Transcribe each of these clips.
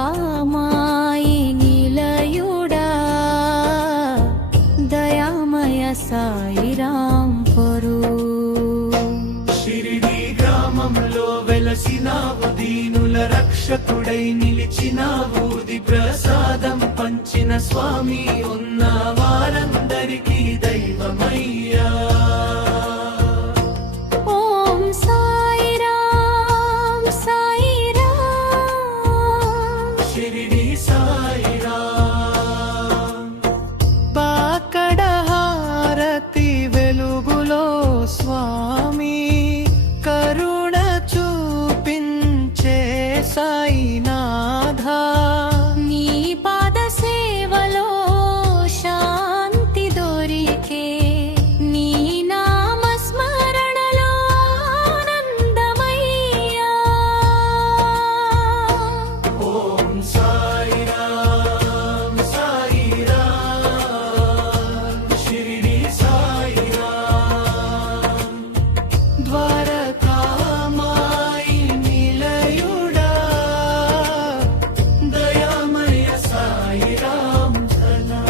ద్వారకామాయి నిలయుడా దయామయ సాయిరాం పరు. షిరిడి గ్రామంలో వెలసినావు, దీనుల రక్షకుడై నిలిచినావు, ది ప్రసాదం పంచిన స్వామి, ఉన్న వారందరికీ దైవమయ్యా. స్వామి కరుణ చూపించే సాయినాథ, నీ పాద సేవలో శాంతి దొరికే, నీ నామ స్మరణలో ఆనందమయ్యా. ఓం సాయిరాం సాయిరాం షిరిడి సాయిరాం, ద్వారకామాయి నిలయుడా దయామయ సాయిరాం ధనా.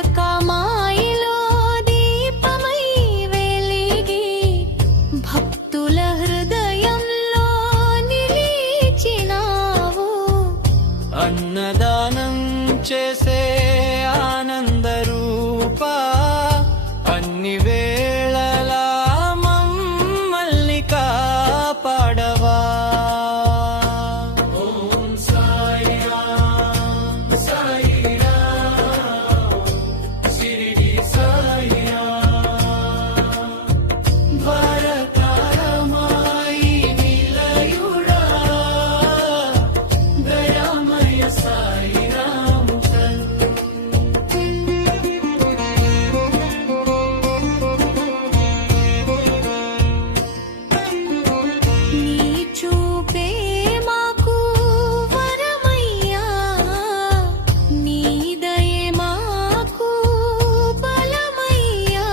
ద్వారకామాయిలో దీపమై వెలిగి భక్తుల హృదయంలో నిలిచినావు, అన్నదానం చేసే ఆనంద రూపా, అన్ని వేళలా మమ్మల్ని కాపాడవా. ఓం సాయిరాం సాయిరాం షిరిడి సాయిరాం, ద్వారకామాయి నిలయుడా దయామయ సాయిరాం ధనా. నీ చూపే మాకు వరమయ్యా, నీ దయే మాకు బలమయ్యా.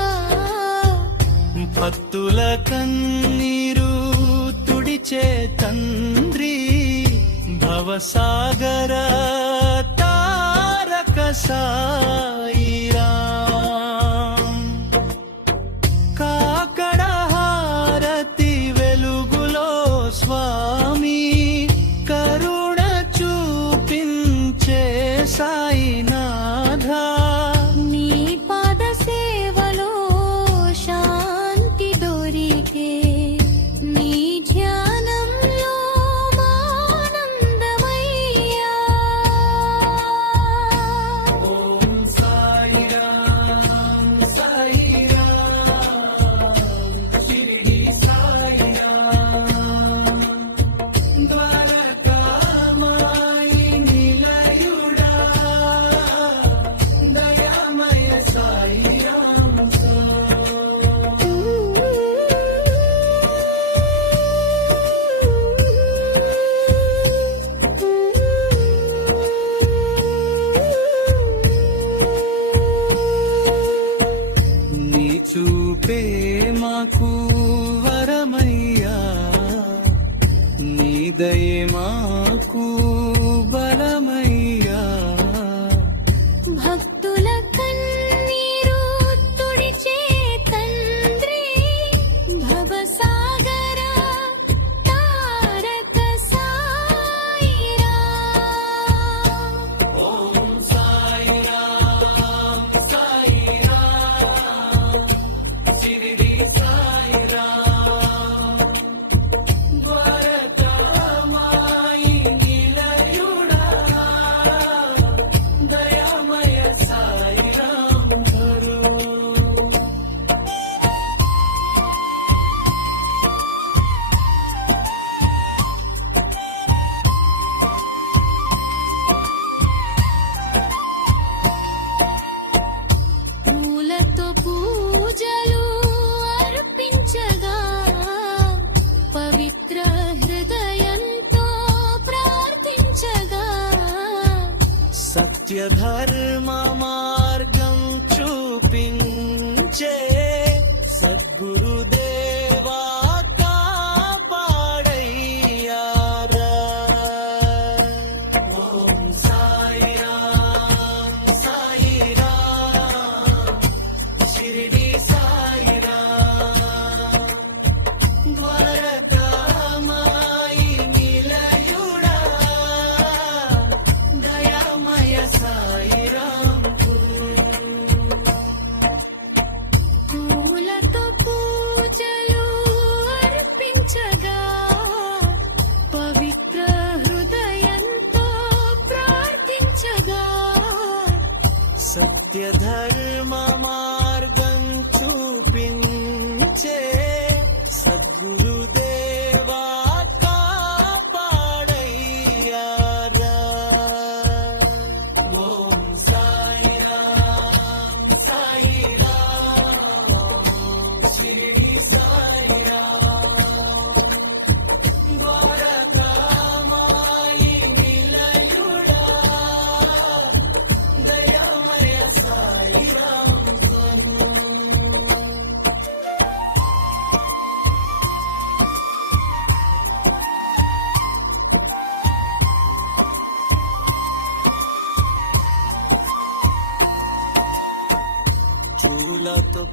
భక్తుల కన్నీరు తుడిచే తండ్రి, భవసాగర తారక సాయిరాం, కాకడ హారతి వెలుగులో స్వామి కరుణ చూపించే సాయినాథ, నీ పాద సేవలో శాంతి దొరికే, నీ ధ్యానంలో ఆనందమయ్యా. ఓం సాయిరాం సాయిరాం షిరిడి సాయిరాం, ద్వారకామాయి నిలయుడా దయామయ సాయిరాం నీ చూపే మాకు వరమయ్యా, నీ దయే మాకు బలమయ్యా. భక్తుల కన్నీరు తుడిచే తండ్రి, భవసాగర తారక సాయిరాం. ఓం సాయిరాం సాయిరాం షిరిడి సాయిరాం. ధర్మ మార్గం చూపించే సద్గురుదేవా కాపాడయ్యారా. ఓం సాయిరాం సాయిరాం షిరిడి సాయిరాం ద్వారకామాయి నిలయుడా దయామయ సాయిరాం పూలతో పూజలు అర్పించగా పవిత్ర హృదయంతో ప్రార్థించగా సత్య ధర్మ మార్గం చూపించే సద్గురుదేవా కాపాడయ్యారా. ఓం సాయిరాం సాయిరాం షిరిడి సాయిరాం ద్వారకామాయి నిలయుడా దయామయ సాయిరాం. పూలతో